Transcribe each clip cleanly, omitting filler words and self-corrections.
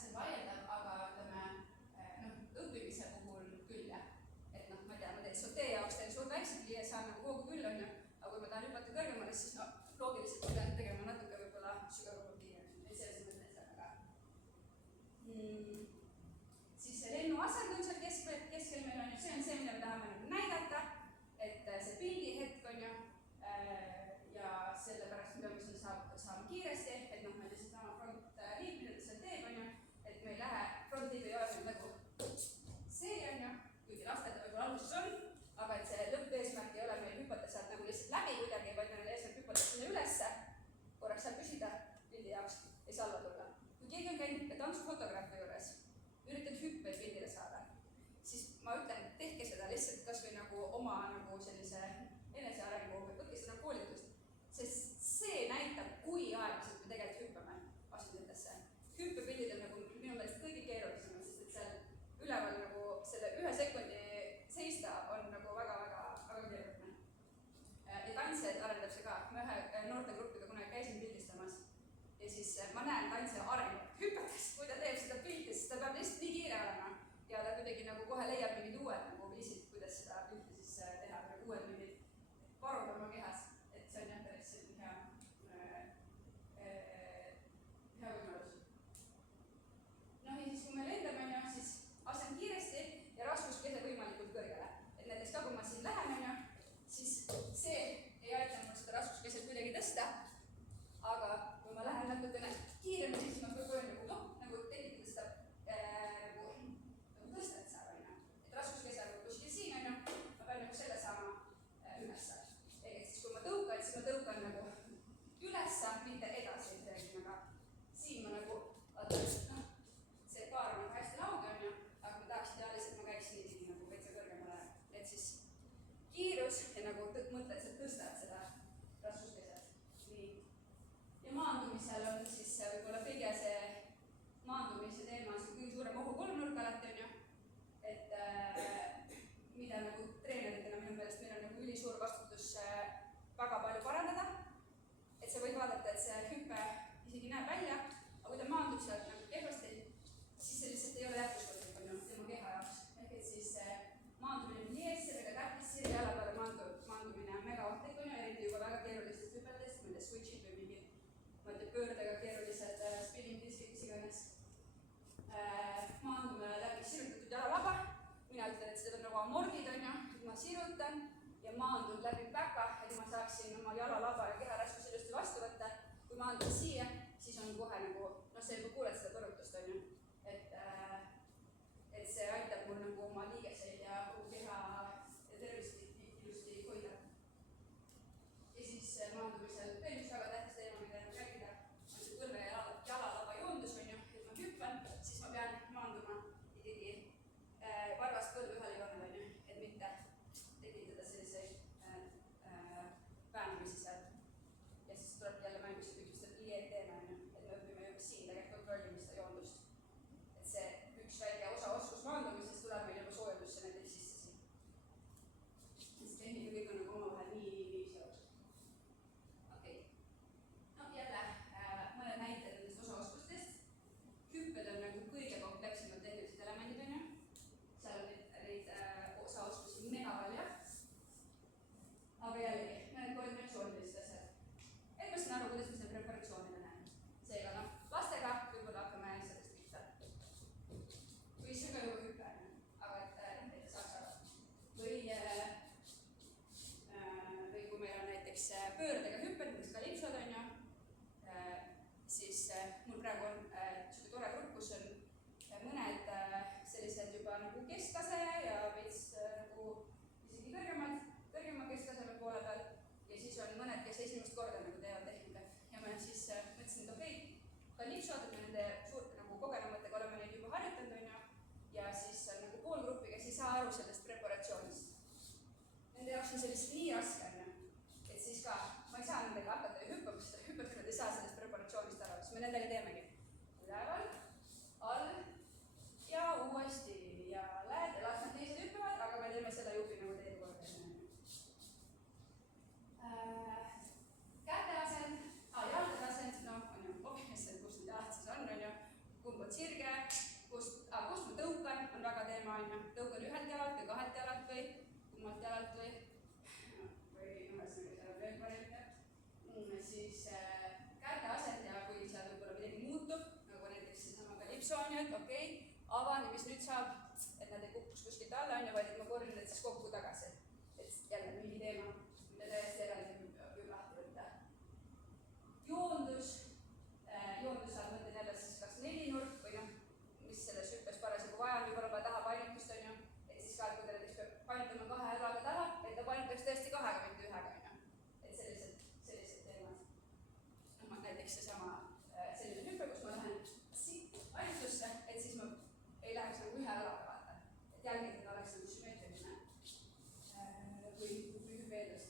see vaieldav, aga ütleme, õppimise puhul küll jah. Et ma ei tea, ma teen sotee jaoks teen suurt väikselt ja saan nagu hoogu küll, on ju, aga kui ma tahan hüpata kõrgemale, siis loogiliselt ma pean tegema natuke võib-olla sügavamalt kiiremini, et selles mõttes aga. Siis see lennu asend on seal keskel meil on ju, see on see, mida me tahame nagu näidata, et see pildihetk on ju, ja sellepärast me peame seda saama kiiresti, et ma ei tea, seesama front leap, mida ta seal teeb, on ju, et me ei lähe, front leap ei ole nüüd nagu see, on ju, kuigi lastega võib-olla alguses on, aga et see lõppeesmärk ei ole meil hüpata sealt nagu lihtsalt läbi kuidagi, vaid meil on eesmärk hüpata sinna ülesse, korraks seal püsida pildi jaoks ja siis alla tulla. Kui keegi on käinud tantsufotograafi juures, üritanud hüppeid pildile saada, siis ma ütlen, et tehke seda lihtsalt kas või nagu oma nagu sellise enesearengu või võtke seda koolitust, sest see näitab, kui aeglaselt me tegelikult hüppame asenditesse. Hüppepildid on nagu minu meelest kõige keerulisemad, sest et seal üleval nagu selle 1 sekundi seista on nagu väga keeruline. Ja tantsijad arendab see ka. Ma ühe noortegrupiga kunagi käisin pildistamas ja siis ma näen tantsija arengut hüpates, kui ta teeb seda pilti, siis ta peab lihtsalt nii kiire olema ja ta kuidagi nagu kohe leiab mingid uued nagu viisid, kuidas seda pilti siis teha, nagu uued mingid varud oma kehas, et see on jah päris hea võimalus. Ja siis kui me lendame, siis asen kiiresti ja raskuskese võimalikult kõrgele. Et näiteks ka, kui ma siin lähen, siis see ei aita mul seda raskuskeset kuidagi tõsta, aga kui ma lähen natukene kiiremini, siis ma proovin nagu tekitada seda tõstet seal, et raskuskese on kuskil siin, ma pean nagu selle saama üles. Ehk siis kui ma tõukan, siis ma tõukan nagu üles, mitte edasi, aga siin ma nagu, see kaar on hästi lauge, aga ma tahaks ideaalis, et ma käiksin nii nagu veitsa kõrgemale, et siis kiirus ja nagu mõtled, et tõstad seda raskuskeset. Nii. Ja maandumisel on siis võib-olla kõige see maandumise teema on see kõige suurem ohukolmnurk alati, on ju, et mida nagu treeneritena minu meelest meil on nagu ülisuur vastutus väga palju parandada, et sa võid vaadata, et see hüppe isegi näeb välja, aga kui ta maandub sealt nagu kehvasti, siis see lihtsalt ei ole jätkusuutlik tema keha jaoks. Ehk et siis maandumine on nii ees, väga tähtis, jala peale maandumine on mega ohtlik, eriti juba väga keerulistest hüpetest, mõnda switch'id või mingid pöördega keerulised spinning diskid, mis iganes. Maandume läbi sirutatud jalalaba. Mina ütlen, et seda on nagu amordid, on ju, et ma sirutan ja maandun läbi päka, et ma saaksin oma jalalaba ja keharaskuse ilusti vastu võtta. Kui maandun siia, siis on kohe nagu, sa juba kuuled seda põrutust, on ju, et see aitab mul nagu oma liigeseid ja kogu keha tervist ilusti hoida. Ja siis maandumisel veel üks väga tähtis teema, mida rääkida, on see põlve ja jalalaba joondus, on ju, et ma hüppan, siis ma pean maanduma ikkagi varvast põlve ühele joonele, on ju, et mitte tekitada selliseid väänamisi sealt. Ja siis tuleb jälle mängus üks lieed teema, et me õpime ju siin tegelikult kontrollima seda joondust. Et see üks väike osa oskus maandumisest tuleb meil juba soojendusse näiteks sisse siin. Sest tehnika kõik on nagu omavahel nii seotud. Okei. No jälle mõned näited nendest osaoskustest. Hüpped on nagu kõige komplekssemad tehnilised elemendid, on ju. Seal on neid osaoskusi mega palju. Aga jällegi, mõned koordinatsioonilised asjad. Et ma saan aru, kuidas me seda preparatsioonida näeme. Seega, lastega võib-olla hakkame sellest pihta. Või see ka juba hüpe, aga et saaks aru. Või kui meil on näiteks pöördega hüpped, näiteks kalipsod, on ju, siis mul praegu on selline tore grupp, kus on mõned sellised juba nagu kesktase ja veits nagu isegi kõrgema kesktaseme poole peal. Ja siis on mõned, kes esimest korda nagu teevad tehnikat. Ja ma siis mõtlesin, et okei, kalipsod, et me nende suurte nagu kogenumatega oleme neid juba harjutanud, on ju. Ja siis on nagu pool gruppi, kes ei saa aru sellest preparatsioonist. Nende jaoks on see lihtsalt nii raske, on ju. Et siis ka, ma ei saa nendega hakata hüppama, sest hüppad, kui nad ei saa sellest preparatsioonist aru. Siis me nendega teemegi üleval, all ja uuesti ja lähed ja las nad teised hüppavad, aga me teeme seda jupi nagu teie korda. Käteasend, jalgade asend, on ju, obviously, kus need jalad siis on ju, kumb on sirge, positsiooni, et okei, avan ja mis nüüd saab, et nad ei kukuks kuskilt alla, on ju, vaid et ma korjan need siis kokku tagasi. Et jälle mingi teema, mida täiesti eraldi võib lahti võtta. Joondus saab mõtlen jälle siis kas nelinurk või noh, mis selles hüppes parasjagu vaja on, võib-olla taha painutust, on ju, et siis ka, kui ta näiteks peab painutama 2 jalaga taha, et ta painutaks tõesti 2, mitte 1, on ju. Et sellised teemad. Näiteks seesama selline hüpe, kus ma lähen siit painutlusse, et siis ma ei läheks nagu 1 jalaga vaata. Et jälgida oleks nagu sümmeetriline või hüpe eeldus.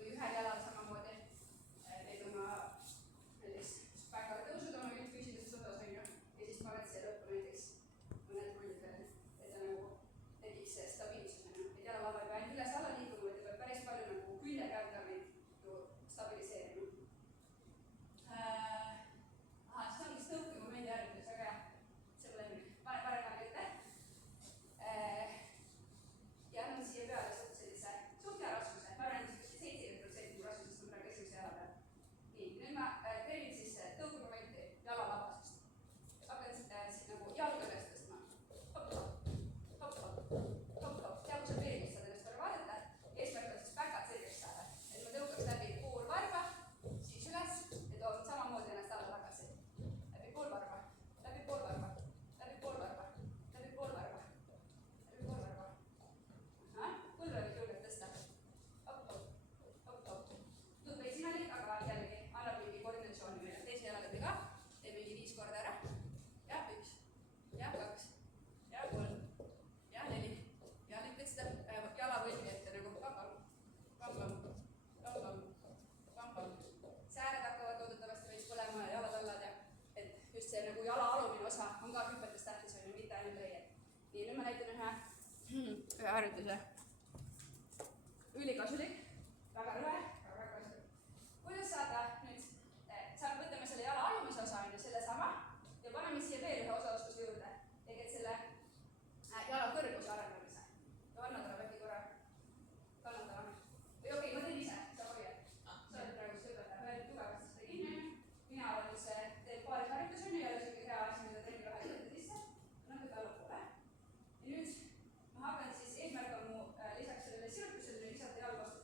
või ühel jalal samamoodi teed oma näiteks päkale tõusud oma füüsilises osas on ju, ja siis paned siia lõppu näiteks mõned rullid veel, et ta nagu tekiks see stabiilsus on ju, et jalalava ei pea ainult üles-alla liikuma, vaid ta peab päris palju nagu külje pealt ka neid ju stabiliseerima. Siis ongi see tõukemomendi harjutus, väga hea, see mulle lemmik, pane paremale ette. Ja annan siia peale sellise suht hea raskuse, ma arvan, et 70% raskusest on praegu esimese jala peal. Nii, nüüd ma teenin siis tõukemomenti jalalabasest. Hakkan siit nagu jalgadest tõstma. Hopp, hopp, hopp, hopp, hopp. Ja kui sa peeglist saad ennast korra vaadata, eesmärk on siis päkad selgeks saada. Et ma tõukaks läbi poolvarva, siis üles ja toon samamoodi ennast alla tagasi. Läbi poolvarva, läbi poolvarva, läbi poolvarva, läbi poolvarva, läbi poolvarva. Põlve võib julgelt tõsta. Hopp, hopp, hopp, hopp. Tundub veits imelik, aga jällegi annab mingi koordinatsiooni meile. Teise jalaga ka, teeb mingi 5 korda ära. Ja 1, ja 2, ja 3, ja 4. Ja lükkad seda jalavõlmi ette nagu pam-pam, pam-pam, pam-pam, pam-pam. Sääred hakkavad loodetavasti veits põlema ja jalad allad ja et just see nagu jala alumine osa on ka hüpetes tähtis on ju, mitte ainult reied. Nii, nüüd ma näitan ühe harjutuse. Ülikasulik, väga rõve, väga kasulik. Kuidas saada nüüd, võtame selle jala alumise osa, on ju, selle sama ja paneme siia veel ühe osaostuse juurde. Teged selle jala kõrguse arendamise. Anna tuleb äkki korra kannatama. Või okei, ma teen ise, sa hoiad. Sa oled praegu sõbrata, veel tugevasti seda kinni. Mina alates teen paari harjutus on ju, jälle selline hea asi, mida trenni vahel võtta sisse. Natuke allapoole. Ja nüüd ma hakkan siis, eesmärk on mu lisaks sellele sirutusele lisada jalg vastu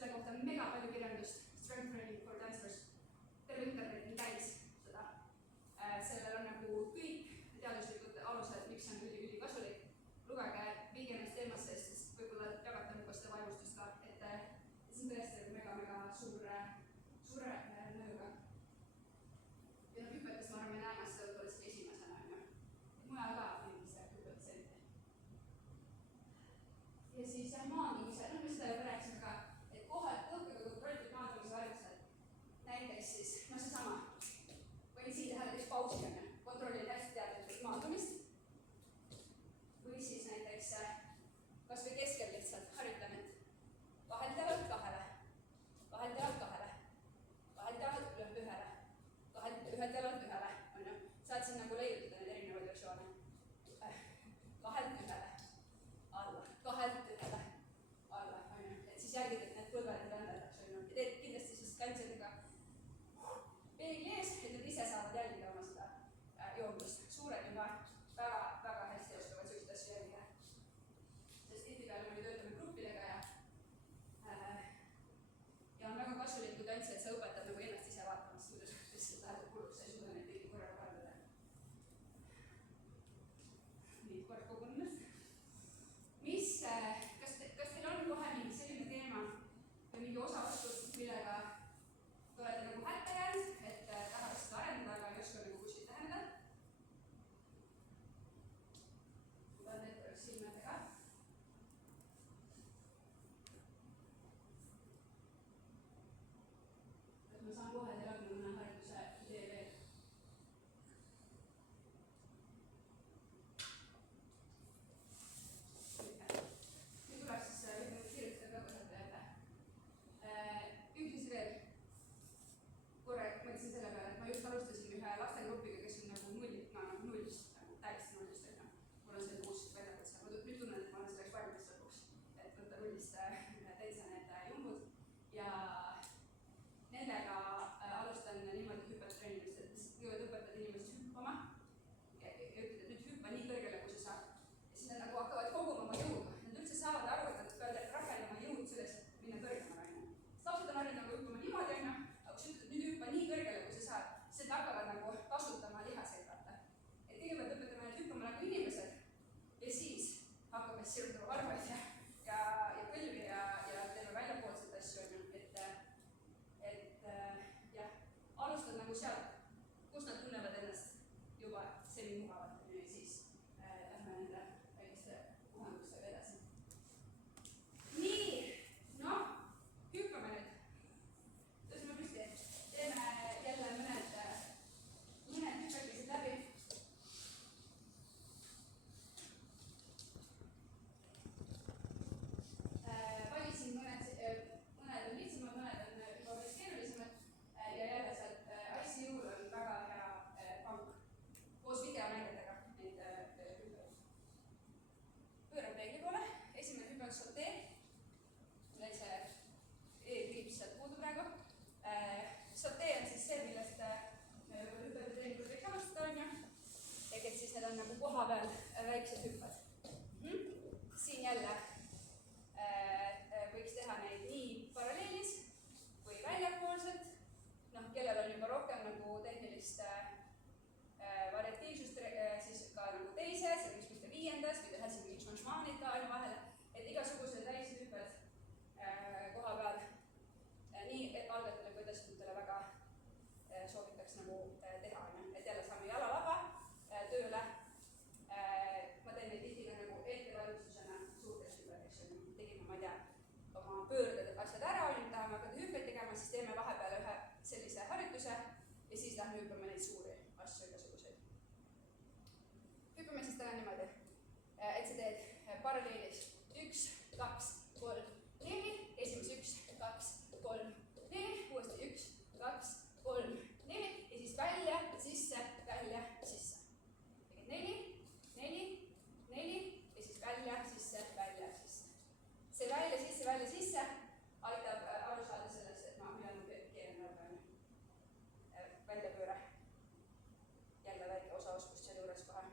selle kohta on mega palju kirjandust, strength training for dancers, terve internet on täis seda. Sellel on nagu kõik teaduslikud alused, miks see on ülikasulik. Lugege, viige ennast teemasse, sest võib-olla jagate nagu seda vaimustust ka, et see on tõesti mega suure mõjuga. Ja hüpetes ma arvan, me näeme seda võib-olla selle esimesena, on ju. Mujal ka mingi see hüpetsendi. Ja siis maandumise, me seda juba rääkisime ka, et kohad õppega kontrollitud maandumise harjutused. Näiteks siis, seesama, võin siin teha näiteks pausi, on ju, kontrollin hästi teadlikult maandumist. Või siis näiteks kas või keskel lihtsalt harjutame, et kahelt jalalt kahele, kahelt jalalt kahele, kahelt jalalt ühele, ühelt jalalt ühele, on ju. Saad siin nagu leiutada neid erinevaid versioone. Kahelt ühele, alla, kahelt ühele, alla, on ju. Et siis jälgid, et need põlved ei rändaks, on ju. Ja teed kindlasti siis tantsijatega peegli ees, et nad ise saavad jälgida oma seda joomust. Suured juba väga hästi oskavad selliseid asju jälgida. Sest tihtipeale me töötame gruppidega ja on väga kasulik, kui tantsijad sa õpetad nagu ennast ise vaatamast, kuidas lihtsalt läheb kuluks, sa ei suuda neid kõiki korraga parandada. Nii, kord kogun ennast. Kas teil on kohe mingi selline teema või mingi osaoskus, millega te olete nagu hätta jäänud, et tahaks seda arendada, aga ei oska nagu kuskilt tähendada? Ma panen need korraks silmadega. Ma saan kohe teile anda mõne hariduse idee veel. Nüüd tuleks siis kirjutada ka põsata jälle. Üks asi veel. Korra mõtlesin selle peale, et ma just alustasin ühe lastengrupiga, kes on nagu nullist, täiesti nullist, on ju. Mul on selline uus väljakutse. Ma nüüd tunnen, et ma olen selleks valmis lõpuks, et võtta nullist täitsa need jumbud. Ja nendega alustan niimoodi hüppetreenimist, et kõigepealt õpetad inimesed hüppama ja ütled, et nüüd hüppa nii kõrgele, kui sa saad. Ja siis nad nagu hakkavad koguma oma jõudu. Nad üldse saavad aru, et nad peavad rakendama jõud selleks, et minna kõrgemale, on ju. Lapsed on harjunud nagu hüppama niimoodi, on ju, aga kui sa ütled, et nüüd hüppa nii kõrgele, kui sa saad, siis nad hakkavad nagu kasutama lihaseid, vaata. Et kõigepealt õpetame need hüppama nagu inimesed ja siis hakkame sirutama varbaid ja põlvi ja teeme väljapoolseid asju, on ju. Jah, alustad nagu sealt, kus nad tunnevad ennast juba semi-mugavalt ja siis lähme nende väikeste puhangustega edasi. Nii, noh, hüppame nüüd. Tõstame püsti, teeme jälle mõned hüppekesed läbi. Valisin mõned on lihtsamad, mõned on juba päris keerulisemad ja jälle sealt ICU-l on väga hea pank koos videonäidetega neid hüppeid. Pööran peegli poole, esimene hüpe on sauté. Mul jäi see E-kriips sealt puudu praegu. Sauté on siis see, millest hüppetreeningud kõik alustada, on ju. Ehk et siis need on nagu koha peal väiksed hüpped. Siin jälle võiks teha neid nii paralleelis või väljapoolselt. Noh, kellel on juba rohkem nagu tehnilist variatiivsust, siis ka nagu teises ja võiks mitte viiendas või teha siin mingi tšonšmaanid ka aina vahele. Et igasugused täishüpped koha peal nii algatele kui tõstjatele väga soovitaks nagu teha, on ju. Et jälle saame jalalaba tööle. Ma teen neid tihti ka nagu ettevalmistusena suurteks hüppedeks, on ju. Tegime, ma ei tea, oma pöörded asjad ära, on ju, tahame hakata hüppeid tegema, siis teeme vahepeal ühe sellise harjutuse ja siis lähme hüppame neid suuri asju igasuguseid. Hüppame siis täna niimoodi, et sa teed paralleelis 1, 2, 3, 4, esimese 1, 2, 3, 4, uuesti 1, 2, 3, 4 ja siis välja, sisse, välja, sisse. 4, 4, 4 ja siis välja, sisse, välja, sisse. See välja, sisse aitab aru saada sellest, et millal ma keeran ära, on ju. Väljapööre. Jälle väike osaoskust selle juures kohe.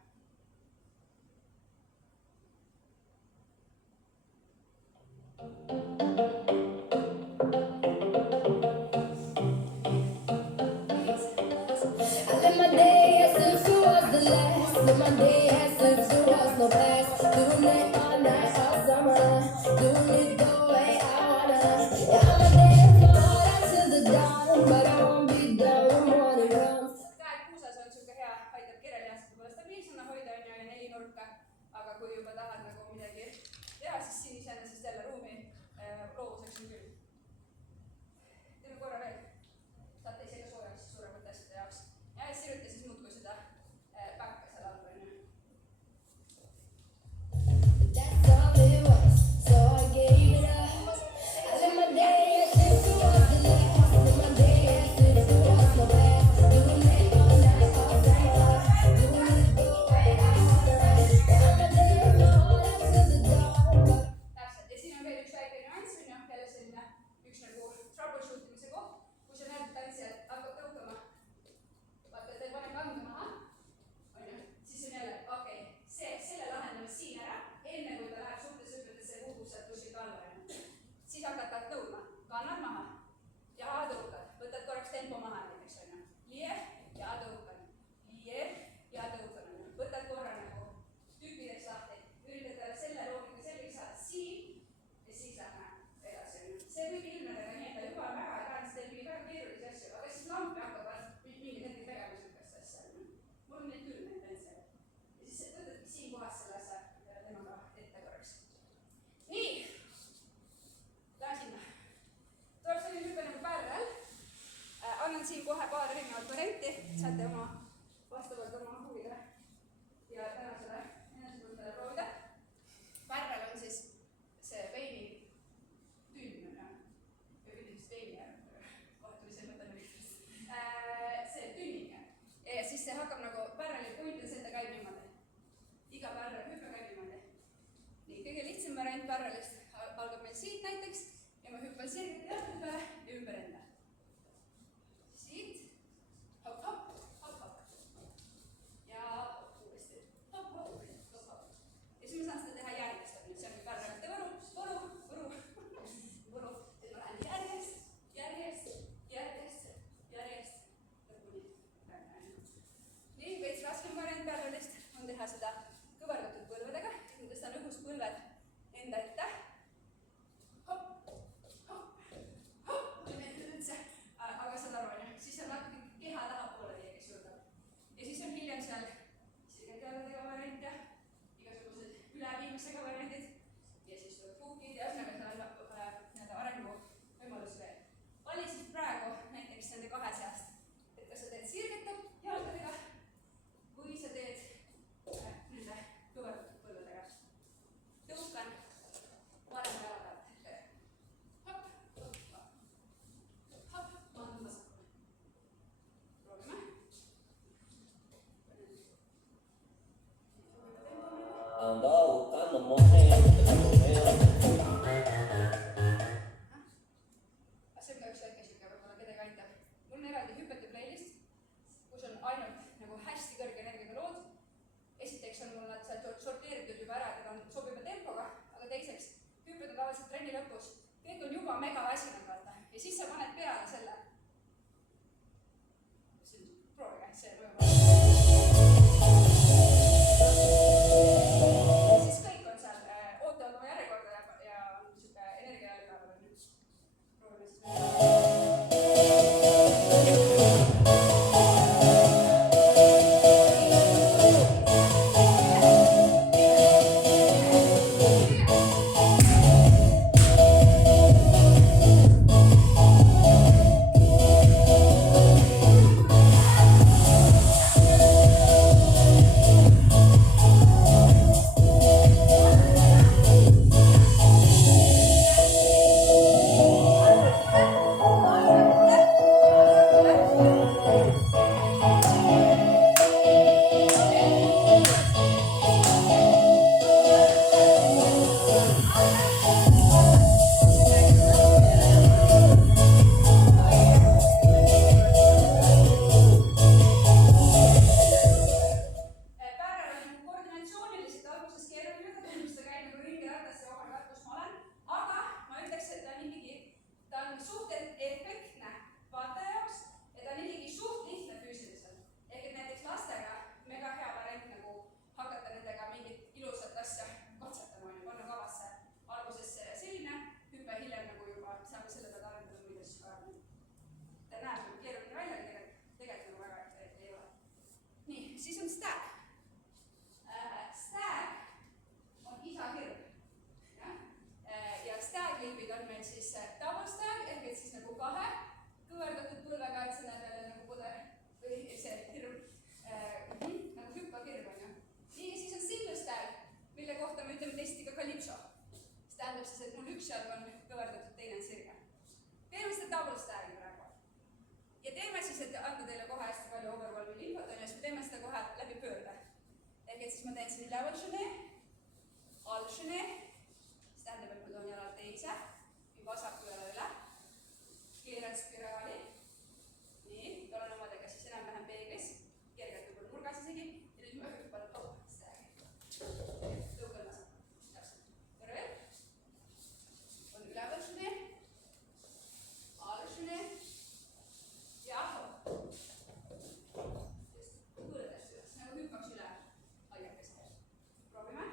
siin kohe paar erinevat varianti, saate oma vastavalt oma huvile ja tänasele enesetundele proovida. Pärrel on siis see veini tünn, kohe tuli see mõte mõnikest. See tünniga. Ja siis see hakkab nagu pärreli puintis, et ta käib niimoodi. Iga pärrel hüpe käib niimoodi. Nii, kõige lihtsam variant pärrelist algab meil siit näiteks ja ma hüppan sirgelt jalgade peale ja ümber enda. Siit, hop, hop, hop, hop. Ja uuesti, hop, hop, hop, hop. Ja siis ma saan seda teha järjest. See on pärrelite võru. Et ma lähen järjest. Nii, veits raskem variant pärrelist on teha seda kõverdatud põlvedega. Ma tõstan õhus põlved enda ette. Hopp, hopp, hopp. Üldse, aga saad aru, siis on natuke keha tahapoole teie, kes juurdab. Ja siis on hiljem seal sirgeteadadega variante, igasugused üleviimisega variandid. Ja siis tuleb puukid ja ühesõnaga arengu võimalus veel. Vali siis praegu näiteks nende kahe seast. Et kas sa teed sirgetab jalgadega või sa teed nende kõverdatud põlvedega. Tõukan parema jala pealt. Hopp, hopp, hopp. Hopp, vaatan vasakule. Proovime. See on ka üks väike siuke võib-olla kedagi aitab. Mul on eraldi hüpete playlist, kus on ainult nagu hästi kõrge energiaga lood. Esiteks on mul nad sealt sorteeritud juba ära, et nad sobivad tempoga, aga teiseks hüpped on tavaliselt trenni lõpus. Kõik on juba mega väsinud, vaata. Ja siis sa paned peale selle. Proovige, see mõjub. Ja siis kõik on seal, ootavad oma järjekorda ja on siuke energia üleval. Proovime siis veel. Siis on stag. Stag on isahirm. Ja stag liipid on meil siis double stag, ehk et siis nagu kahe kõverdatud põlvega, et see näeb jälle nagu puder või see hirm, nagu hüppav hirm on ju. Nii, ja siis on single stag, mille kohta me ütleme teisiti ka kalipso. See tähendab siis, et mul üks jalg on kõverdatud, teine on sirge. Teeme seda double stagi praegu. Ja teeme siis, et anda teile kohe hästi palju overwhelming infot, on ja siis me teeme seda kohe läbi pöörde. Ehk et siis ma teen siin üleval šene, all šene, see tähendab, et ma toon jalal teise, vasaku jala üle, keeran spiraali, nii, olen omadega siis enam-vähem peeglis, kergelt võib-olla nurgas isegi, ja nüüd ma hüppan stagi. Tõukan vasaku, täpselt. Terve. On üleval šene, all šene, ja hopp. Põõdes üles, nagu hüppaks üle aiakeste. Proovime.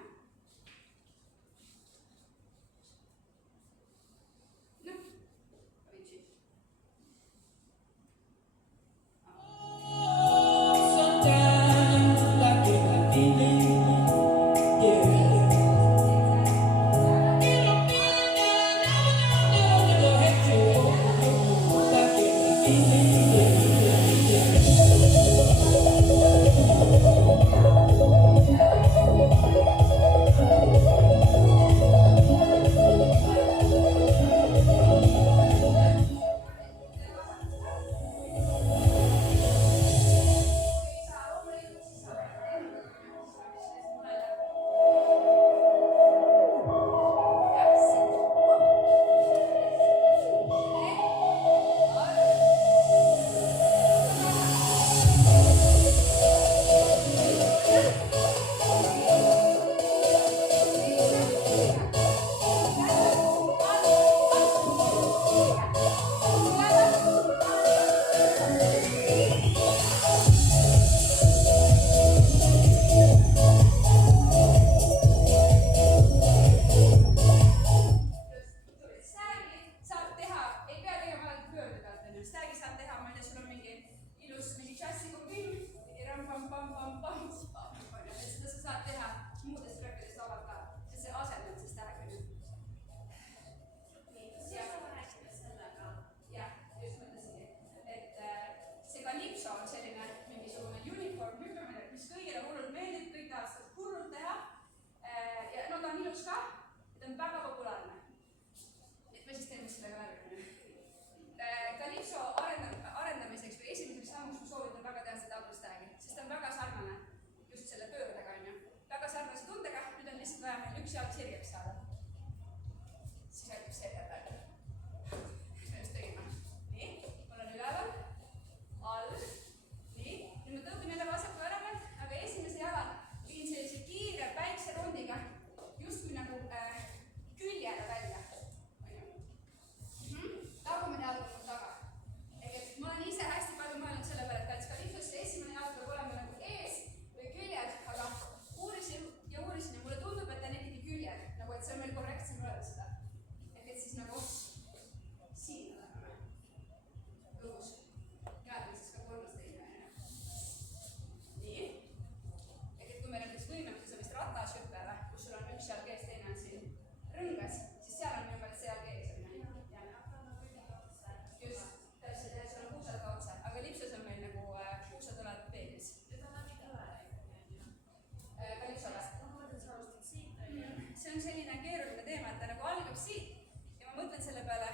algab siit ja ma mõtlen selle peale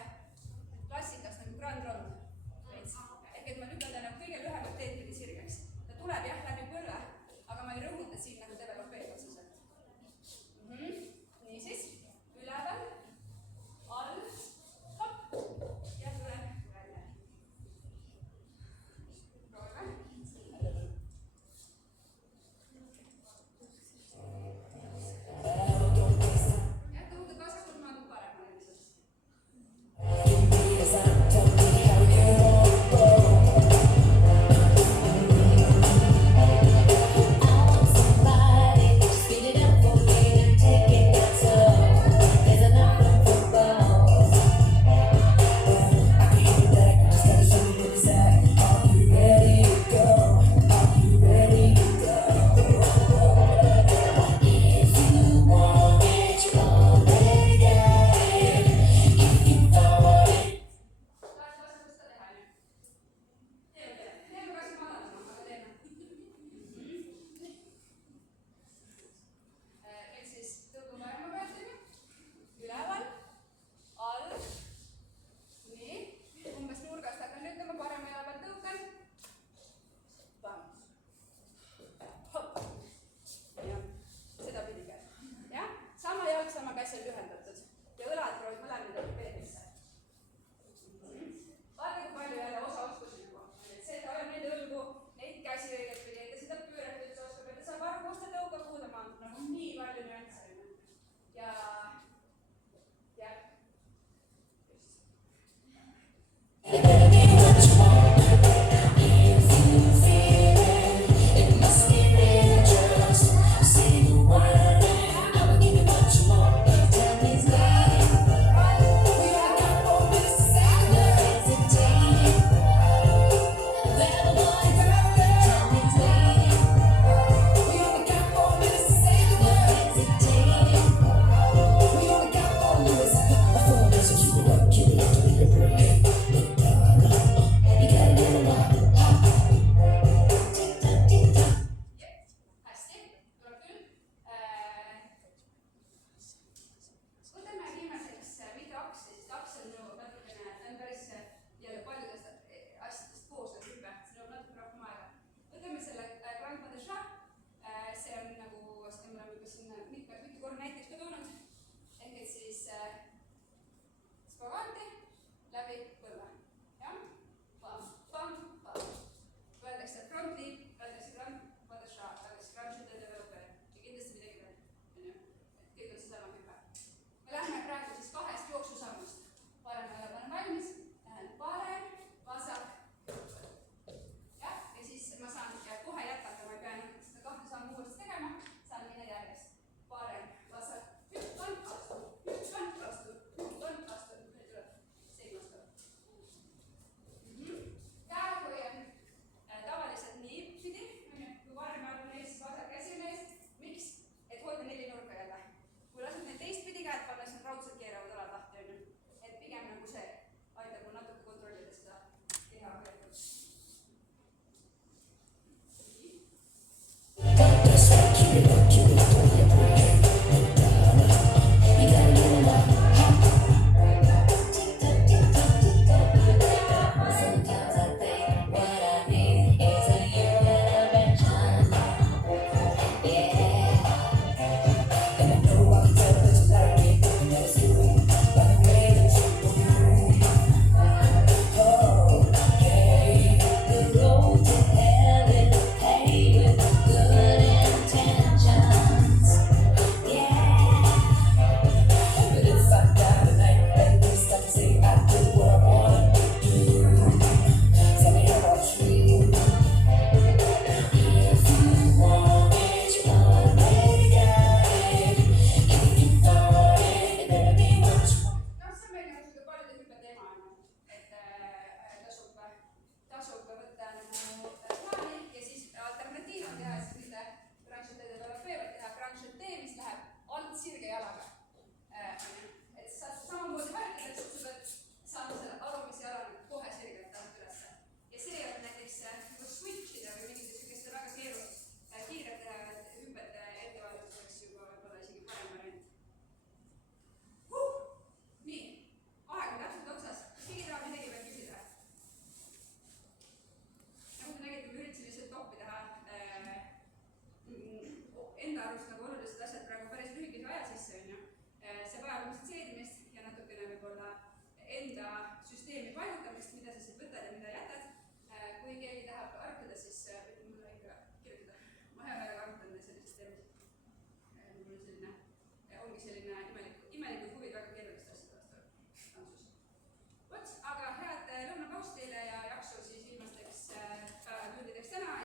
klassikast nagu Grand Roll.